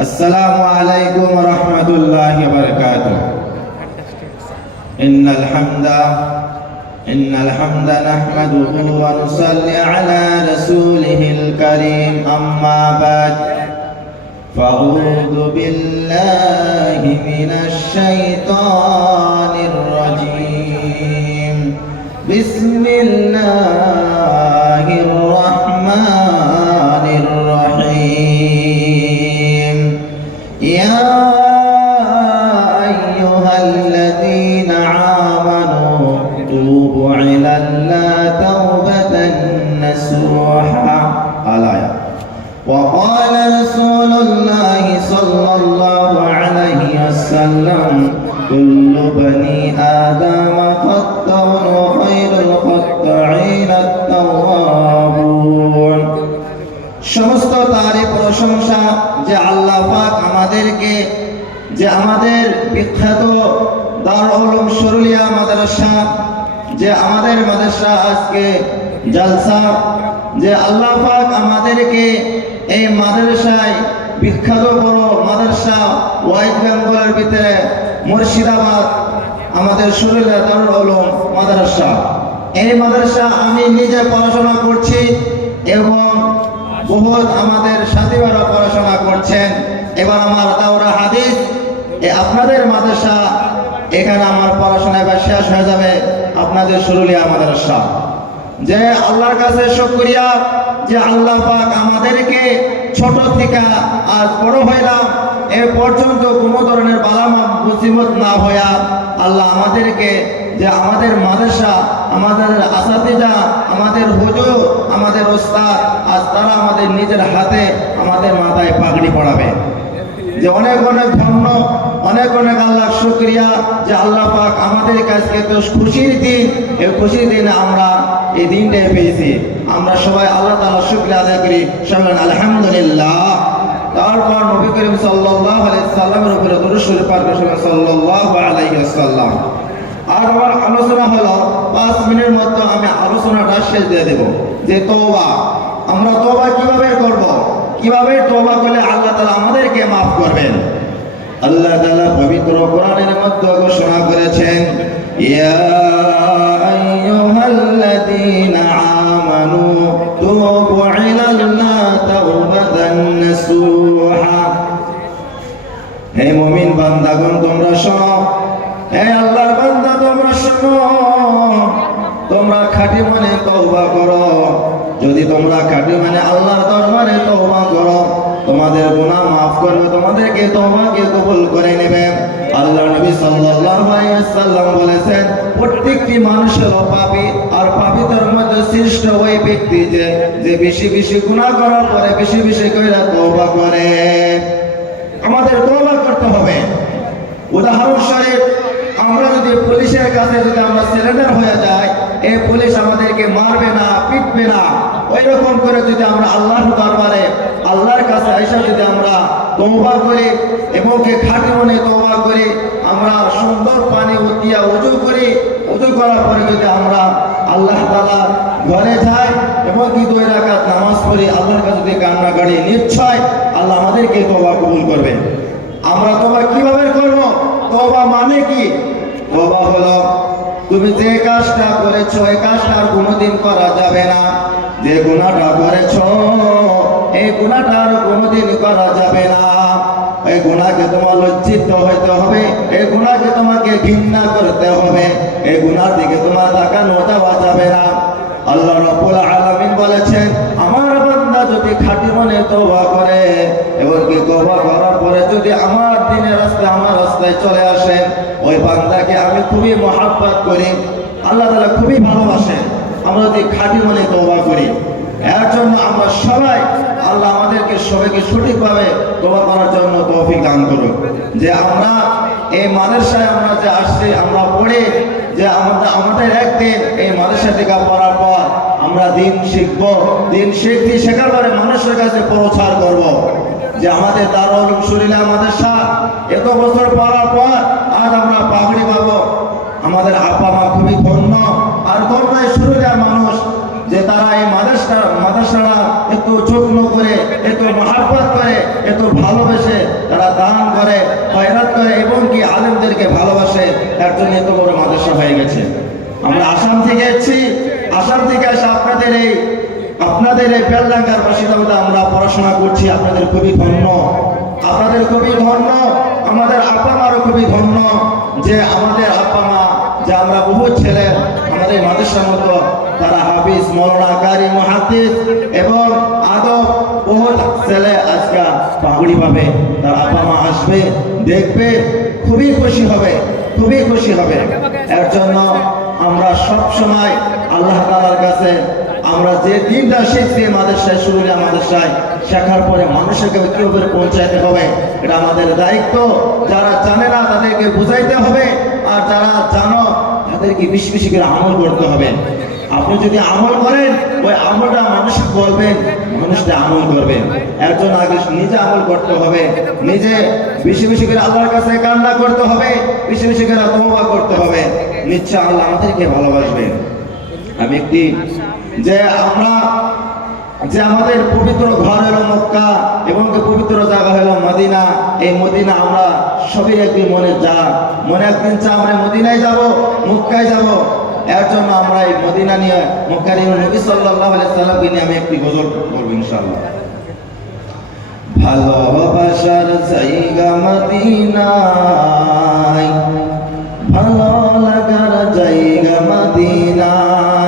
السلام عليكم ورحمة الله وبركاته إن الحمد إن الحمد نحمده ونصلي على رسوله الكريم أما بعد فأعوذ بالله من الشيطان الرجيم بسم الله الرحمن الذين آمنوا توبوا إلى الله توبة نصوحا الآية وقال رسول الله صلى الله عليه وسلم كل بني آدم خطأ وخير الخطائين التوابون সমস্ত তারই প্রশংসা যে আল্লাহ পাক আমাদেরকে যে আমাদের বিখ্যাত দারুল উলুম শরুলিয়া মাদ্রাসা, যে আমাদের মাদ্রাসা আজকে জলসা, যে আল্লাহ পাক আমাদেরকে এই মাদ্রাসায় বিখ্যাত বড় মাদ্রাসা ওয়াইট বেঙ্গলের ভিতরে মুর্শিদাবাদ, আমাদের শরীরে দারুল উলুম মাদ্রাসা। এই মাদ্রাসা আমি নিজে পড়াশোনা করছি এবং বহুত আমাদের সাথীরা পড়াশোনা করছেন। এবার আমার দাওরা হাদিস আপনাদের মাদ্রাসা এখানে আমার পড়াশোনা এবার শেষ হয়ে যাবে আপনাদের সুরুলিয়া মাদ্রাসা যে আল্লাহর কাছে শুকরিয়া যে আল্লাহ পাক আমাদেরকে ছোট থেকে আজ বড় হইলাম, এ পর্যন্ত কোনো ধরনের বালামা মুসিবত না হইয়া আল্লাহ আমাদেরকে যে আমাদের মাদ্রাসা, আমাদের আসাতিজা, আমাদের হুজুর, আমাদের ওস্তাদ, আজ তারা আমাদের নিজের হাতে আমাদের মাথায় পাগড়ি পড়াবে যে অনেক অনেক ধন্য, অনেক অনেক আল্লাহ শুক্রিয়া যে আল্লাহ পাক আমাদের কাছকে তো খুশির দিন এই খুশির দিনে আমরা এই দিনটাই পেয়েছি। আমরা সবাই আল্লাহ তাআলা শুক্রিয়া আদায় করি সবাই আলহামদুলিল্লাহ। তারপর নবী করিম সাল্লামের উপরে শরীফ পাঠ করে সাল্লাল্লাহু আর আমার আলোচনা হলো, পাঁচ মিনিটের মধ্যে আমি আলোচনাটা শেষ দিয়ে দেব। যে তওবা, আমরা তওবা কীভাবে করব? কীভাবে তওবা করলে আল্লাহ তাআলা আমাদেরকে মাফ করবেন। আল্লাহ তাআলা পবিত্র কোরআনের মধ্যে ঘোষণা করেছেন, ইয়া আইয়ুহাল্লাযীনা আমানু তুবু তাওবাতান নাসুহা। হে মুমিন বান্দাগণ, তোমরা শোনো। হে আল্লাহর বান্দা, তোমরা শোনো। খাঁটি মানে তওবা করো। যদি তোমরা খাঁটি মানে আল্লাহর দরবারে তওবা করো, তোমাদের গুনাহ মাফ করবে, তোমাদেরকে তওবাকে কবুল করে নেবে। আল্লাহ নবী সাল্লাল্লাহু আলাইহি ওয়াসাল্লাম বলেছেন, প্রত্যেকটি মানুষের পাপী আর পাপীদের মধ্যে শ্রেষ্ঠ ওই ব্যক্তি যে যে বেশি বেশি গুনাহ করার পরে বেশি বেশি কইরা তওবা করে। আমাদের তওবা করতে হবে। উদাহরণস্বরূপ, আমরা যদি পুলিশের কাছে যদি আমরা সিলিন্ডার হয়ে যাই এই পুলিশ আমাদেরকে মারবে না, পিটবে না। ওই রকম করে যদি আমরা আল্লাহর দরবারে, আল্লাহর কাছে এসে যদি আমরা তওবা করি এবং কে খাঁটি মনে তওবা করি, আমরা সুন্দর পানি উঠিয়া উজু করি, উজু করার পরে যদি আমরা আল্লাহ তাআলা ঘরে যাই এবং কি দুই রাকাত নামাজ পড়ি, আল্লাহর কাছে যদি কান্না কাড়ি নিশ্চয় আল্লাহ আমাদেরকে তওবা কবুল করবেন। আমরা তবা কীভাবে করব? তবা মানে কি? তবা হলো তুমি যে কাজটা করেছ এই কাজটা আর কোনোদিন করা যাবে না। যে গুণাটা করেছ এই গুণাটা আর কোনোদিন করা যাবে না। এই গুণাকে তোমার লজ্জিত হইতে হবে এই গুণাকে তোমাকে ঘৃণা করতে হবে এই গুণার দিকে তোমার তাকানো খুবই মহাব্বত করি। আল্লাহ তাআলা খুবই ভালোবাসেন। আমরা যদি খাঁটি মনে তওবা করি। এর জন্য আমরা সবাই আল্লাহ আমাদেরকে সবাইকে সঠিকভাবে তওবা করার জন্য তৌফিক দান করুন যে আমরা এই মাদ্রাসায় আমরা যে আসছি, আমরা পড়ে, যে আমাদের আমাদের একদিন এই মাদ্রাসা থেকে পড়ার পর আমরা দিন শিখব। দিন শিখতে শেখার পরে মানুষের কাছে প্রচার করব। যে আমাদের দারুল শরীরে আমাদের সাথ এত বছর পর আজ আমরা পাগড়ি পাবো আমাদের আপা মা খুবই ধন্য আর ধন্যই শরীরের মানুষ যে তারা এই মাদ্রাসা মাদ্রাসারা একটু যত্ন করে একটু মহাব্বত আসাম থেকে এসেছি আসাম থেকে এসে আপনাদের এই আপনাদের এই বেলডাঙ্গার বাসিন্দাতে আমরা পড়াশোনা করছি, আপনাদের খুবই ধন্য। আপনাদের খুবই ধন্য, আমাদের আপা মারও খুবই ধন্য যে আমাদের আপা মা, যে আমরা বহু ছেলে, আমাদের মাদ্রাসার মতো, তারা হাফিজ, মৌলানা, কারি মহাদিস এবং আদব বহু ছেলে আজকে পাগড়ি পাবে। তার আপা মা আসবে, দেখবে, খুবই খুশি হবে, খুবই খুশি হবে। এর জন্য সব সময় আল্লাহ তাআলার কাছে আমরা যে দিনটা শিখছি মাদ্রাসায় শুরুলে মাদ্রাসায়, শেখার পরে মানুষের কাছে কীভাবে পৌঁছাইতে হবে। এটা আমাদের দায়িত্ব। যারা জানে না তাদেরকে বুঝাইতে হবে। আর যারা জানো, তাদেরকে বেশি বেশি করে আমল করতে হবে। আপনি যদি আমল করেন, ওই আমলটা মানুষকে বলবেন মানুষটা আমল করবে। এর জন্য আগে নিজে আমল করতে হবে। নিজে বেশি বেশি করে আল্লাহর কাছে কান্না করতে হবে বেশি বেশি করে তওবা করতে হবে। নিশ্চয় আল্লাহ আমাদেরকে ভালোবাসবেন আমি একটি যে আমরা যে আমাদের পবিত্র ঘর হলো মক্কা এবং পবিত্র জায়গা হলো মদিনা, এই মদিনা আমরা সবই একদিন মনে যা, মনে একদিন চা, আমরা মদিনায় যাব, মক্কায় যাব। এর জন্য আমরা এই মদিনা নিয়ে মক্কা নিয়ে নবী সাল্লাল্লাহু আলাইহি সাল্লামকে নিয়ে আমি একটি গজল বলব ইনশাআল্লাহ। ভালোবাসার জায়গা মদিনায়